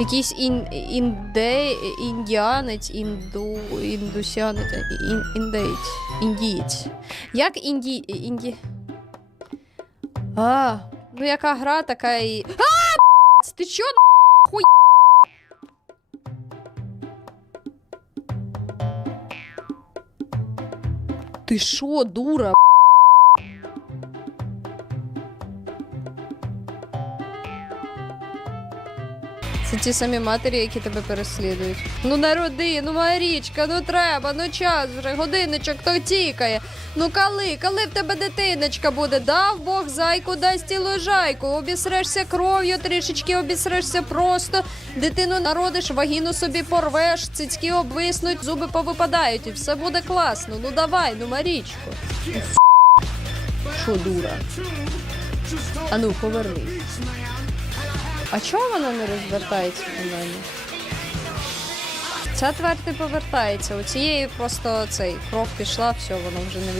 Якийсь ін, інде, індіанець, інду, індусянець, ін, індеєць, індієць. Як інді, інді... А, ну яка гра, така і... А, ти чо, хуй? Ти шо, дура? Це ті самі матері, які тебе переслідують. Ну народи, ну Марічка, ну треба, ну час вже, годинничок то тікає. Ну коли, коли в тебе дитиночка буде? Дав Бог зайку, дасть і лежайку. Обісрешся кров'ю, трішечки обісрешся просто. Дитину народиш, вагіну собі порвеш, цицьки обвиснуть, зуби повипадають, і все буде класно. Ну давай, ну Марічко. Що дура? Ану, повернись. А чого вона не розвертається до мене? Ця не повертається. У цієї просто цей кров пішла, все, вона вже не